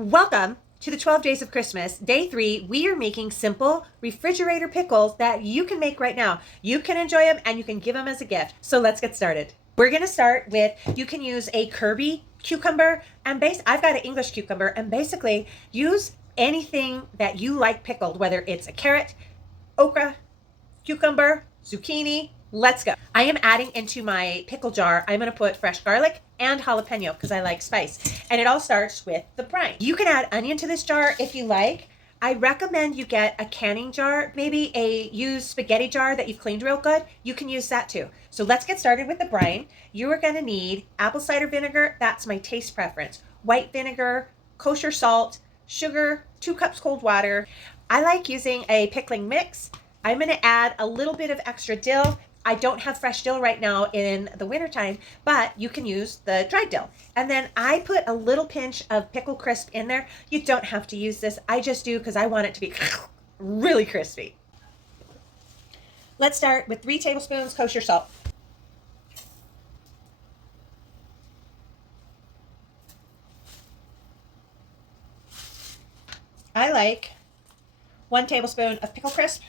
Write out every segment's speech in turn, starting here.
Welcome to the 12 Days of Christmas. Day 3, we are making simple refrigerator pickles that you can make right now. You can enjoy them and you can give them as a gift. So let's get started. We're going to start with, you can use a Kirby cucumber, and I've got an English cucumber, and basically use anything that you like pickled, whether it's a carrot, okra, cucumber, zucchini. Let's go. I am adding into my pickle jar, I'm going to put fresh garlic and jalapeno because I like spice. And it all starts with the brine. You can add onion to this jar if you like. I recommend you get a canning jar, maybe a used spaghetti jar that you've cleaned real good. You can use that too. So let's get started with the brine. You are going to need apple cider vinegar. That's my taste preference. White vinegar, kosher salt, sugar, 2 cups cold water. I like using a pickling mix. I'm going to add a little bit of extra dill. I don't have fresh dill right now in the wintertime, but you can use the dried dill. And then I put a little pinch of pickle crisp in there. You don't have to use this. I just do because I want it to be really crispy. Let's start with 3 tablespoons kosher salt. I like 1 tablespoon of pickle crisp.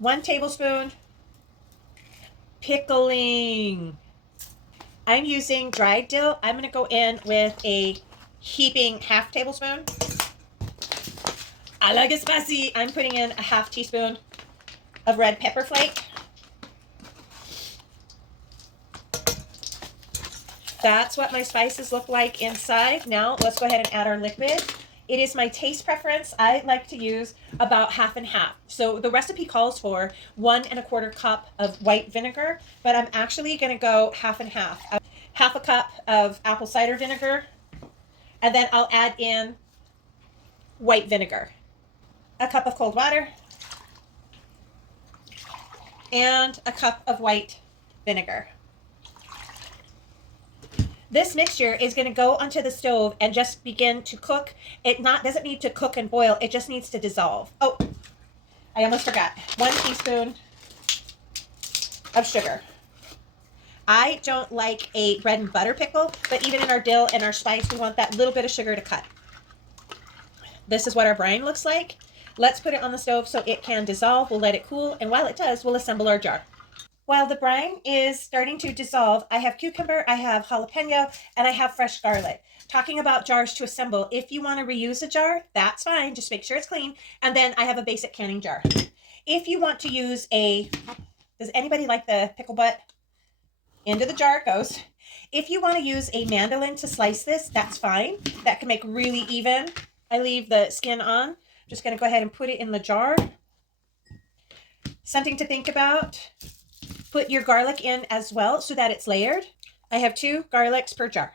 1 tablespoon pickling. I'm using dried dill. I'm going to go in with a heaping 1/2 tablespoon. I like it spicy. I'm putting in a 1/2 teaspoon of red pepper flake. That's what my spices look like inside. Now let's go ahead and add our liquid. It is my taste preference. I like to use about 1/2 and 1/2. So the recipe calls for 1 1/4 cup of white vinegar, but I'm actually going to go 1/2 and 1/2. 1/2 cup of apple cider vinegar, and then I'll add in white vinegar. 1 cup of cold water, and 1 cup of white vinegar. This mixture is going to go onto the stove and just begin to cook. It doesn't need to cook and boil. It just needs to dissolve. Oh, I almost forgot. 1 teaspoon of sugar. I don't like a bread and butter pickle, but even in our dill and our spice, we want that little bit of sugar to cut. This is what our brine looks like. Let's put it on the stove so it can dissolve. We'll let it cool, and while it does, we'll assemble our jar. While the brine is starting to dissolve, I have cucumber, I have jalapeno, and I have fresh garlic. Talking about jars to assemble, if you want to reuse a jar, that's fine. Just make sure it's clean. And then I have a basic canning jar. If you want to use does anybody like the pickle butt? Into the jar it goes. If you want to use a mandolin to slice this, that's fine. That can make really even. I leave the skin on. I'm just going to go ahead and put it in the jar. Something to think about. Put your garlic in as well so that it's layered. I have 2 garlics per jar.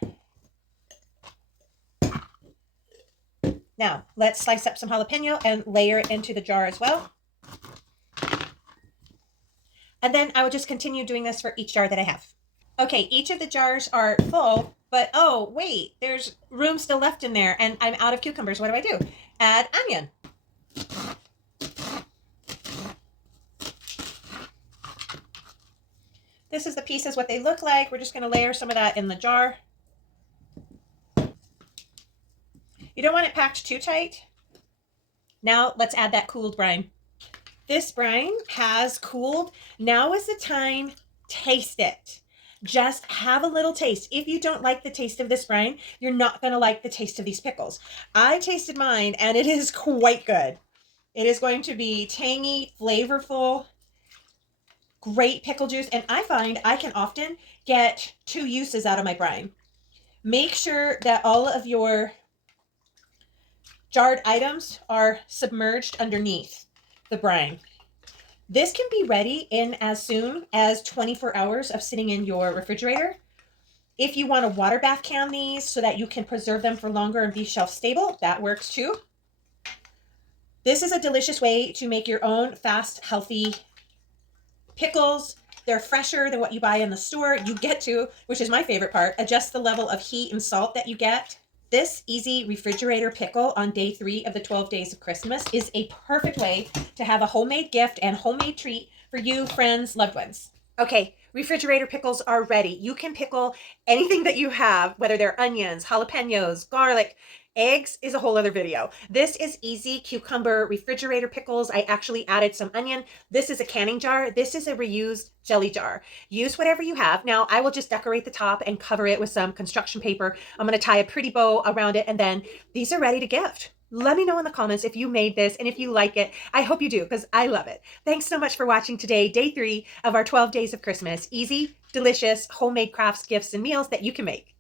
Now, let's slice up some jalapeno and layer it into the jar as well. And then I will just continue doing this for each jar that I have. Okay, each of the jars are full, but oh, wait, there's room still left in there, and I'm out of cucumbers. What do? Add onion. This is the pieces, what they look like. We're just going to layer some of that in the jar. You don't want it packed too tight. Now let's add that cooled brine. This brine has cooled. Now is the time. Taste it. Just have a little taste. If you don't like the taste of this brine, you're not going to like the taste of these pickles. I tasted mine, and it is quite good. It is going to be tangy, flavorful, great pickle juice, and I find I can often get 2 uses out of my brine. Make sure that all of your jarred items are submerged underneath the brine. This can be ready in as soon as 24 hours of sitting in your refrigerator. If you want to water bath can these so that you can preserve them for longer and be shelf stable, that works too. This is a delicious way to make your own fast, healthy pickles. They're fresher than what you buy in the store. You get to, which is my favorite part, adjust the level of heat and salt that you get. This easy refrigerator pickle on day 3 of the 12 Days of Christmas is a perfect way to have a homemade gift and homemade treat for you, friends, loved ones. Okay, refrigerator pickles are ready. You can pickle anything that you have, whether they're onions, jalapenos, garlic. Eggs is a whole other video. This is easy cucumber refrigerator pickles. I actually added some onion. This is a canning jar. This is a reused jelly jar. Use whatever you have. Now I will just decorate the top and cover it with some construction paper. I'm going to tie a pretty bow around it, and then these are ready to gift. Let me know in the comments if you made this and if you like it. I hope you do, because I love it. Thanks so much for watching today, day 3 of our 12 days of Christmas. Easy, delicious, homemade crafts, gifts, and meals that you can make.